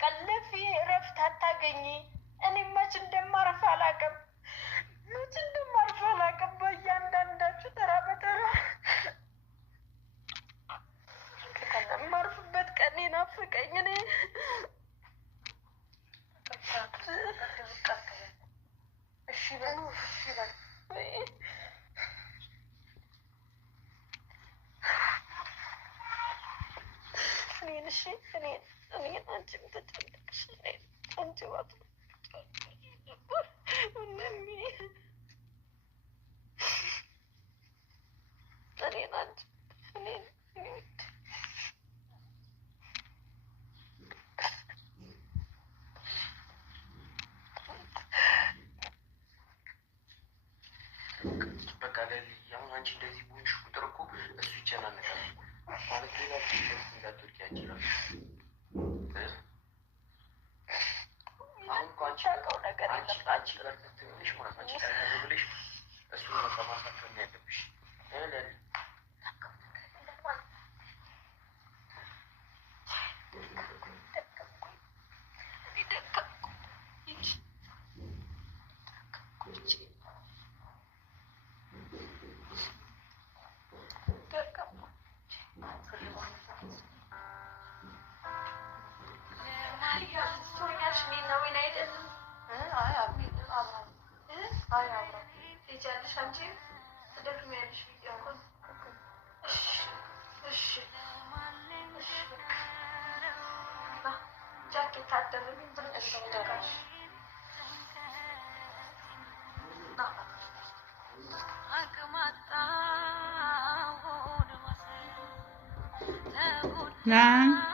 በቀለፊ ረፍት አታገኝ እኔ መች እንደማርፍ አላውቅም በእያንዳንዳችሁ ተራ በተራ ከማርፍበት ቀን ናፍቀኝ እኔ እሺ በሉ እኔ አንቺም ተጨነቅሽ አንቺ ዋት በቃ ለሊያው አንቺ እንደዚህ ቡንሽ ቁጥር እኮ እሱ ይጨናነቃል ማለት ሌላ እንዳትወርቂ ያችላል። አሁን አንቺ ነገር አንቺ በርትትልሽ ማለት አንቺ ታደርግልሽ እሱን መቀማሳት ነው ያለብሽ Nah.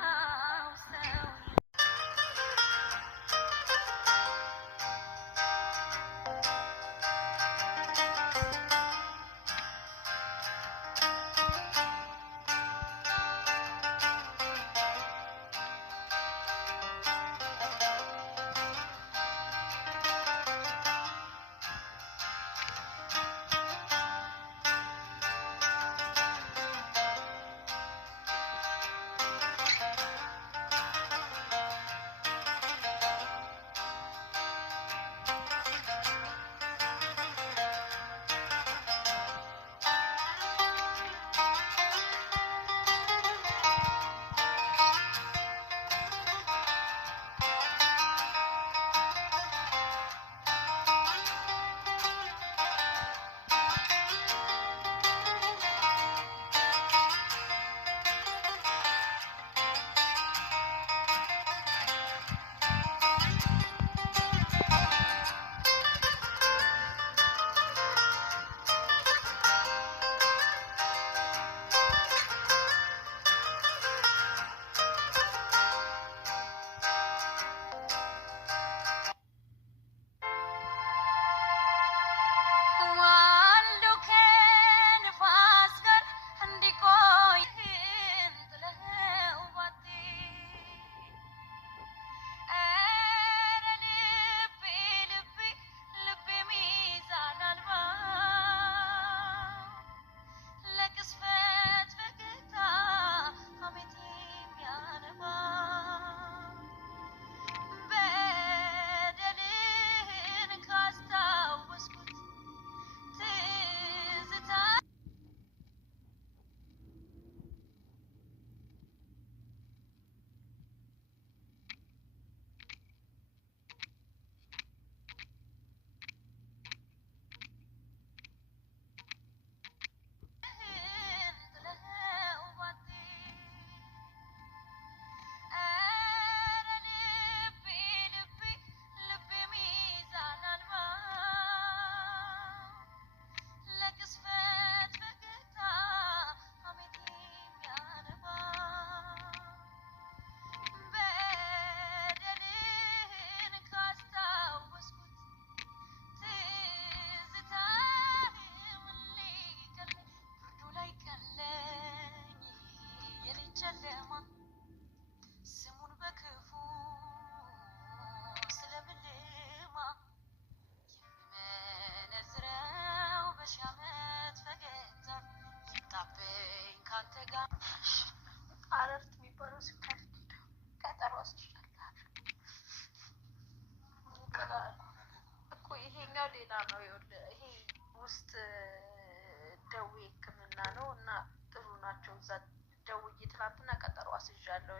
ትናንትና ቀጠሮ አስይዣለሁ።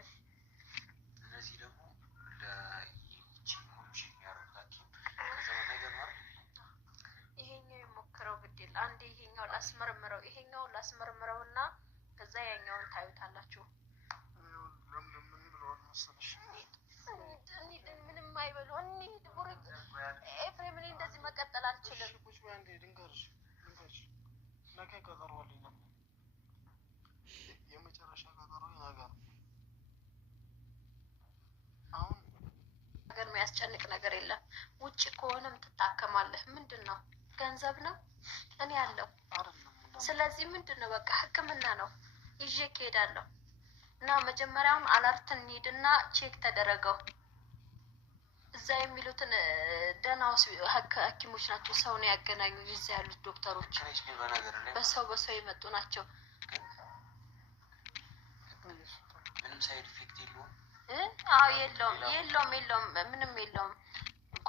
እነዚህ ደግሞ ለይቺ ሙሉሽ የሚያደርጋት ከዛ ነገር ማለት ይሄኛው የሞክረው ግዴል አንዴ ይሄኛው ላስመርምረውና ከዛ ያኛውን ታዩታላችሁ። ምንም አይበሉ እንሂድ ቡርቅ ኤፍሬም፣ እኔ እንደዚህ መቀጠል አልችልም። ነገ ቀጠሮ አለኝ። የመጨረሻ ቀጠሮ ነገር አሁን ነገር የሚያስጨንቅ ነገር የለም። ውጭ ከሆነም ትታከማለህ። ምንድን ነው ገንዘብ ነው እኔ ያለው። ስለዚህ ምንድን ነው በቃ ሕክምና ነው ይዤ እሄዳለሁ። እና መጀመሪያውን አላርት እንሂድና ቼክ ተደረገው። እዛ የሚሉትን ደህና ሐኪሞች ናቸው። ሰው ነው ያገናኙ። እዛ ያሉት ዶክተሮች በሰው የመጡ ናቸው። ምንም ሳይድ ኢፌክት የለውም። አዎ የለውም፣ ምንም የለውም።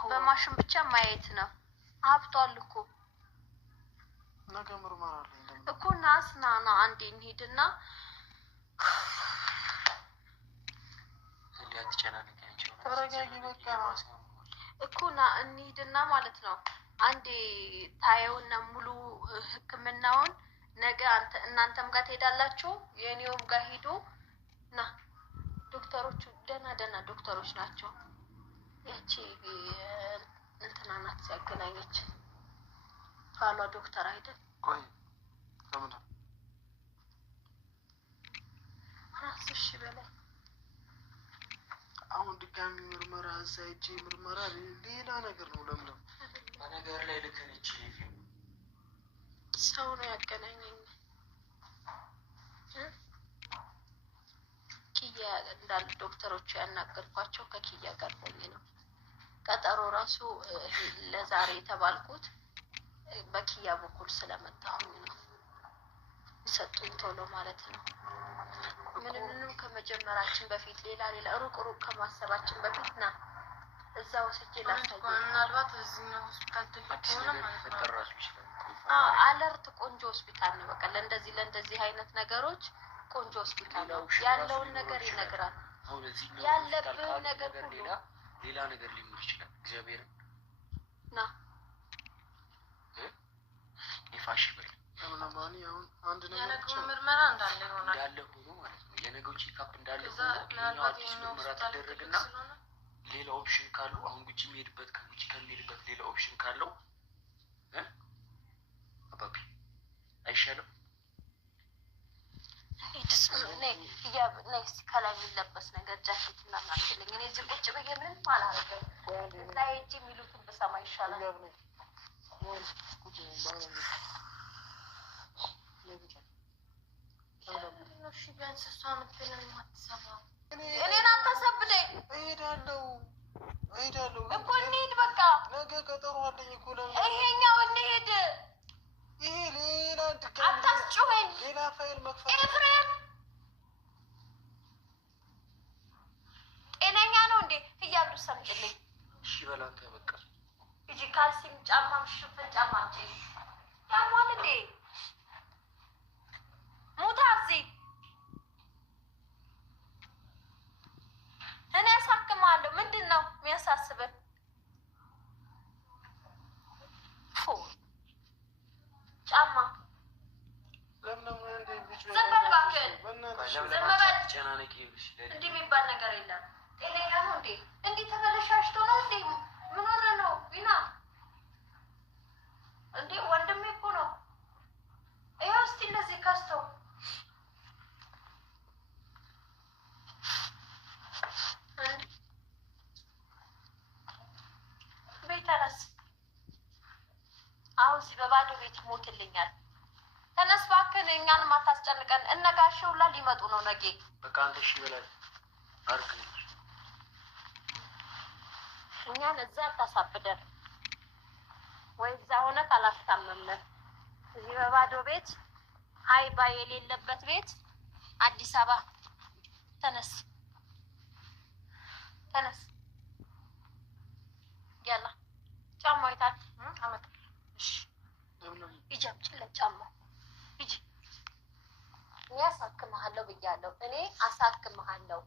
በማሽን ብቻ ማየት ነው። አብጧል እኮ ነገ ምርመራ አለኝ እኮ። ና አንዴ እንሂድና ተረጋጊ በቃ እኮ ና እንሂድና ማለት ነው። አንዴ ታየውና ሙሉ ህክምናውን ነገ እናንተም ጋር ትሄዳላችሁ፣ የኔውም ጋር ሂዱ። ና ዶክተሮቹ ደህና ዶክተሮች ናቸው። ያቺ እንትና ናት ሲያገናኘች ባሏ ዶክተር አይደል? ቆይ ለምን እሺ በላይ አሁን ድጋሚ ምርመራ ሳይጂ ምርመራ ሌላ ነገር ነው። ለምን በነገር ላይ ልክን እቺ ሰው ነው ያገናኘኝ። ኪያ እንዳለ ዶክተሮቹ ያናገርኳቸው ከኪያ ጋር ሆኜ ነው። ቀጠሮ ራሱ ለዛሬ የተባልኩት በኪያ በኩል ስለመጣሁኝ ነው። ሰጡኝ ቶሎ ማለት ነው። ምንንም ከመጀመራችን በፊት ሌላ ሩቅ ከማሰባችን በፊት ና እዛው ወስጄ ላሳየው። ምናልባት እዚህኛው ሆስፒታል ትልቅ ሆነ ማለት ነው። አለርት ቆንጆ ሆስፒታል ነው። በቃ ለእንደዚህ አይነት ነገሮች ቆንጆ ሆስፒታል ነው። ያለውን ነገር ይነግራል። ያለብህ ነገር ሁሉ ሌላ ነገር ሊኖር ይችላል። እግዚአብሔር ና ይፋሽ በል ለማንኛውም አሁን አንድ ነገር የነገው ምርመራ እንዳለ ይሆናል። እንዳለ ሆኖ ማለት ነው። የነገው ቼክአፕ እንዳለ ሆኖ አዲስ ምርመራ ተደረገና ሌላ ኦፕሽን ካለው አሁን ጉጂ የሚሄድበት ከጉጂ ከሚሄድበት ሌላ ኦፕሽን ካለው አባቢ አይሻልም? ኔክስት ከላይ የሚለበስ ነገር ጃኬት እና ምናምን እኔ እዚህ ቁጭ ብዬ ምንም አላደርግም። እዛ ሂጅ የሚሉትን ብሰማ ይሻላል። እኔን አታሳብደኝ። እሄዳለሁ እኮ እንሂድ በቃ ነገ ቀጠሮ አለኝ እኮ። ለምን ይሄኛው እንሂድ። ይሄ ሌላ አታስጩኸኝ። ሌላ ፋይል መክፈት ኤፍሬም ጤነኛ ነው እንዴ? እያሉ ሰምጭልኝ። እሺ በላንተ በቃ እጂ ካልሲም ጫማም ሽፍን ጫማም ያሟል እንዴ? ሙታ እዚህ እኔ አሳክማለሁ። ምንድን ነው የሚያሳስብህ? ጫማ ዝም በል እባክህ። እንዲህ የሚባል ነገር የለም። ጤነኛ ነው እንዴ? እንዲህ ተበለሻሽቶ ነው እንዴ? ምን ሆነ ነው ቢና? እንዴ ወንድሜ እኮ ነው። ይኸው እስኪ እንደዚህ ከስተው ቤት ተነስ። አሁን እዚህ በባዶ ቤት ይሞትልኛል። ተነስ እባክህን፣ እኛንም አታስጨንቀን። እነ ጋሼ ሁላ ሊመጡ ነው ነገ። በቃ አንተ እሺ በላይ አርግ። እኛን እዛ አታሳብደን ወይ እዛ ሆነ ካላስታመምነን እዚህ በባዶ ቤት ሀይባ የሌለበት ቤት አዲስ አበባ። ተነስ ተነስ። ያላ ጫማው ይታል አመጣ። እሺ ይጀምጭ ለጫማው ይጂ እኔ አሳክምሃለሁ ብያለሁ። እኔ አሳክምሃለሁ።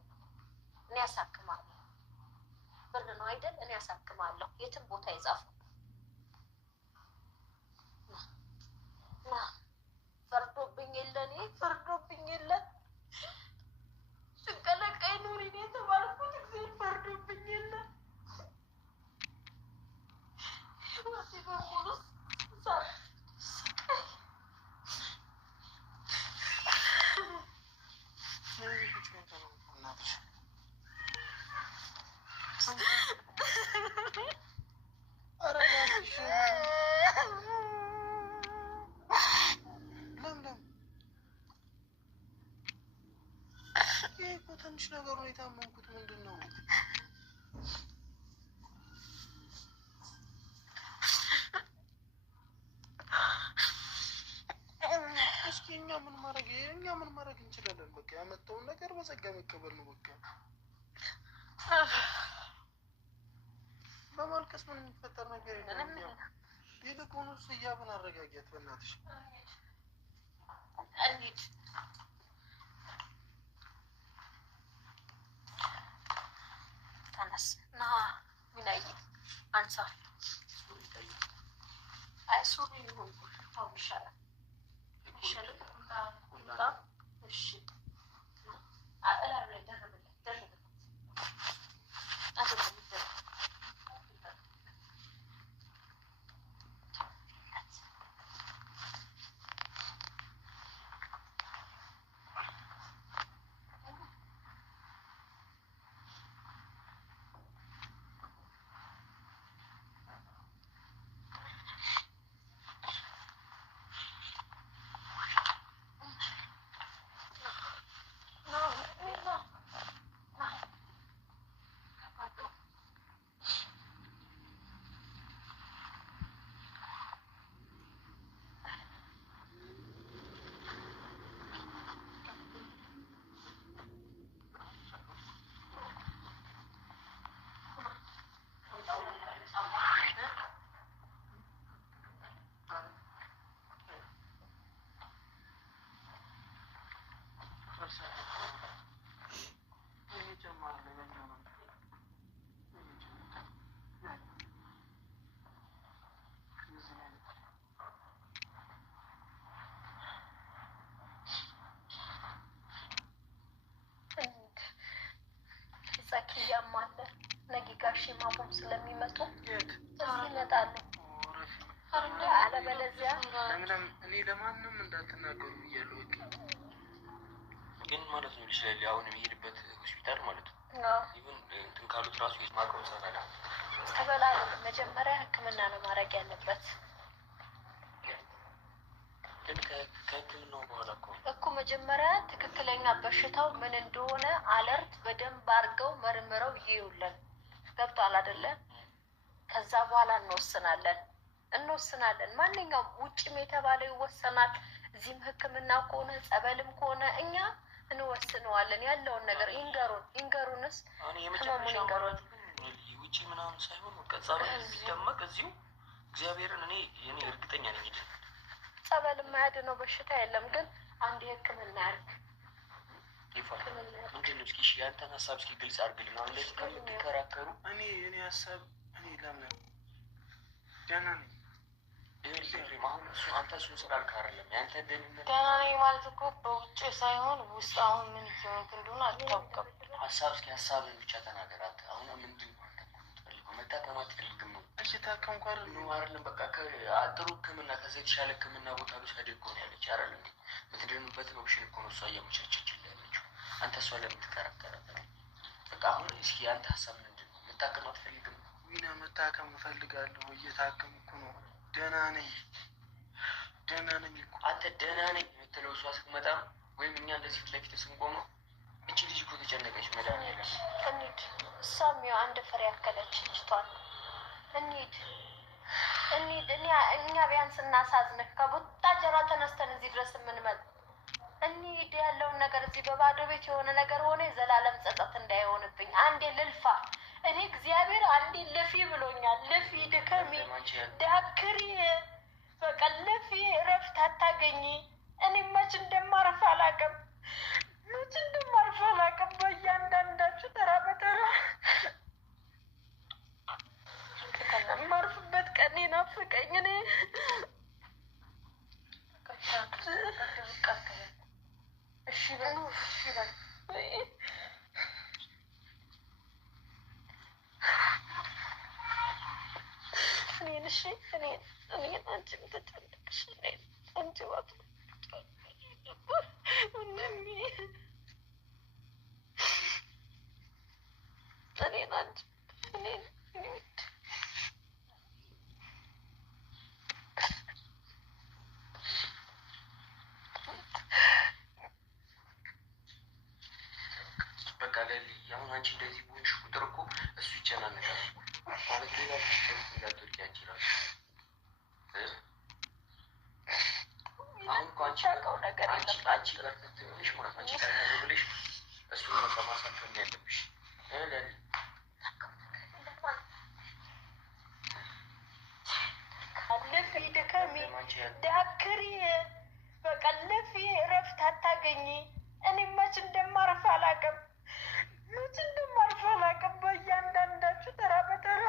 ብር ነው አይደል? እኔ አሳክምሃለሁ። የትም ቦታ ይጻፉ። ፈርዶብኝ የለ ስቀለቀይ ኑሪ ነው የተባልኩት። ጊዜ ፈርዶብኝ የለ ወሲ በሙሉስ ትንሽ ነገር ነው የታመንኩት። ምንድን ነው? እስኪ እኛ ምን ማድረግ እንችላለን? በቃ ያመጣውን ነገር በጸጋ መቀበል ነው። በቃ በማልቀስ ምን የሚፈጠር ነገር የለም። ይልቁንስ እያብን አረጋጊያት በእናትሽ። ተነስ ና ሚናይ አንሳ። አይ ሱሪ ይሁን ታው ይሻላል። እሺ አላ ላይ ደረበ ዛኪያም አለ። ነገ ጋሼ ማቦም ስለሚመጡ ይመጣሉ። አለበለዚያ እኔ ለማንም እንዳትናገሩ ብያለሁ። ግን ማለት ነው ይችላል አሁን የሚሄድበት ሆስፒታል ማለት ነው። ኢቭን እንትን ካሉት ራሱ ማቆም ተበላ መጀመሪያ ሕክምና ነው ማድረግ ያለበት። ግን ከሕክምናው በኋላ እኮ መጀመሪያ ትክክለኛ በሽታው ምን እንደሆነ አለርት በደንብ አድርገው መርምረው ይዩልን። ገብቷል አይደለ? ከዛ በኋላ እንወስናለን። ማንኛውም ውጭም የተባለ ይወሰናል። እዚህም ሕክምና ከሆነ ጸበልም ከሆነ እኛ እንወስነዋለን። ያለውን ነገር ይንገሩንስ ህመሙን ይንገሩን። ውጭ ምናምን ሳይሆን ጸበል ሲደመቅ እዚሁ እግዚአብሔርን እኔ እርግጠኛ ነኝ ጸበል የማያድነው በሽታ የለም። ግን አንድ ሕክምና ያርግ። ምንድን ነው? እስኪ ያንተን ሀሳብ እስኪ ግልጽ አድርግልን። አሁን እንደዚህ ከምትከራከሩ እኔ ሀሳብ ለምን ደህና ነኝ። አሁን አንተ እሱን ስላልክ አይደለም ያንተ ደህንነት ደህና ነኝ ማለት እኮ በውጭ ሳይሆን ውስጥ አሁን ምን እየሆንክ እንደሆነ አታውቅም። ሀሳብን ብቻ ተናገር። አንተ አሁን ምንድን ነው የምትፈልገው? መታከም አትፈልግም ነው? እየታከምኩ አይደለም በቃ ጥሩ ህክምና ከዛ የተሻለ ህክምና ቦታ ልውሰድህ እኮ ነው ያለች አይደል? የምትድንበትን ኦፕሽን እኮ ነው እሷ እያመቻቸችልህ ያለችው። አንተ እሷ ለምን ትከራከራለህ? በቃ አሁን እስኪ ያንተ ሀሳብ ምንድን ነው? መታከም አትፈልግም? ዊና መታከም እፈልጋለሁ። እየታከምኩ ነው። ደህና ነኝ እኮ። አንተ ደህና ነኝ የምትለው እሷ ስትመጣ ወይም እኛ እንደዚህ ፊት ለፊት ስንቆመው እቺ ልጅ እኮ ተጨነቀች። መድኃኒዓለም እንሂድ። እሷም ያው አንድ ፍሬ ያከለች ልጅቷን እንሂድ። እኛ ቢያንስ እናሳዝንህ። ከቡታጀራ ተነስተን እዚህ ድረስ የምንመጣ እንሂድ። ያለውን ነገር እዚህ በባዶ ቤት የሆነ ነገር ሆነ የዘላለም ጸጸት እንዳይሆንብኝ አንዴ ልልፋ። እኔ እግዚአብሔር አንዴ ልፊ ብሎኛል። ልፊ ድከሚ ዳክሪ በቃ ልፊ እረፍት አታገኝ። እኔ መች እንደማርፍ አላውቅም። መች እንደማርፍ አላውቅም። በእያንዳንዳችሁ ተራ በተራ የማርፍበት ቀን ናፈቀኝ። እኔ እሺ በሉ እሺ በሉ እኔን እሺ እኔን አንቺም ተጨነቅሽ እኔን አንቺ ዋት እኔን አንቺ እኔን በቃ አሁን አንቺ እንደዚህ ቦንሽ ቁጥር እኮ እሱ ይጨናነቃል ማለት ሌላ እንዳትወርቂ አንቺ ራሱ አሁን እኮ አንቺ ነገር አንቺ ጋር ትንሽ ማለት አንቺ ጋር ብለሽ እሱን ማሳከም ያለብሽ ለፊ ደከሚ ዳክሪ በቃ ለፊ እረፍት አታገኝ። እኔ መች እንደማርፍ አላውቅም። መች እንደማርፍ አላውቅም። በእያንዳንዳችሁ ተራ በተራ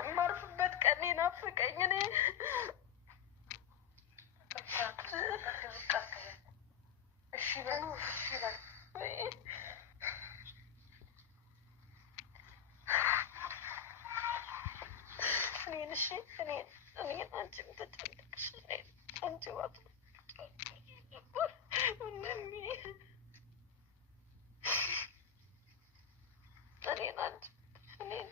የማርፍበት ቀን ናፈቀኝ። እኔ እሺ በሉ እሺ በሉ እኔን እሺ እኔን አንቺም ተጨነቅሽ እኔን አንቺ ዋት እኔን አንቺ እኔን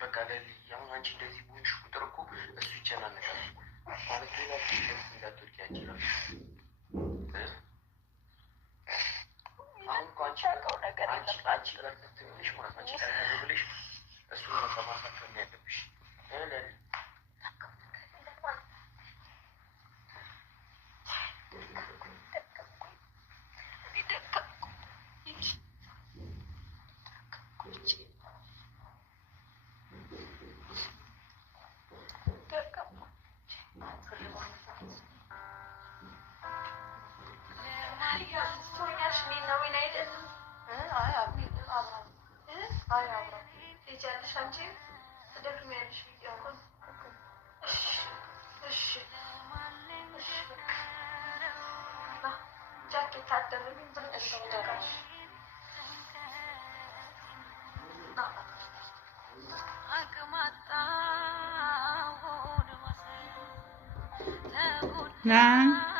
በቃ አሁን አንቺ እንደዚህ ቦንሽ ቁጥር እኮ እሱ ይጨናነቃል ማለት ሌላ እንዳትወርቂ አንቺ ራሱ አሁን እኮ አንቺ ነገር አንቺ ጋር ትንሽ ማለት አንቺ ጋር ብለሽ እሱን ማሳከም ያለብሽ Nine.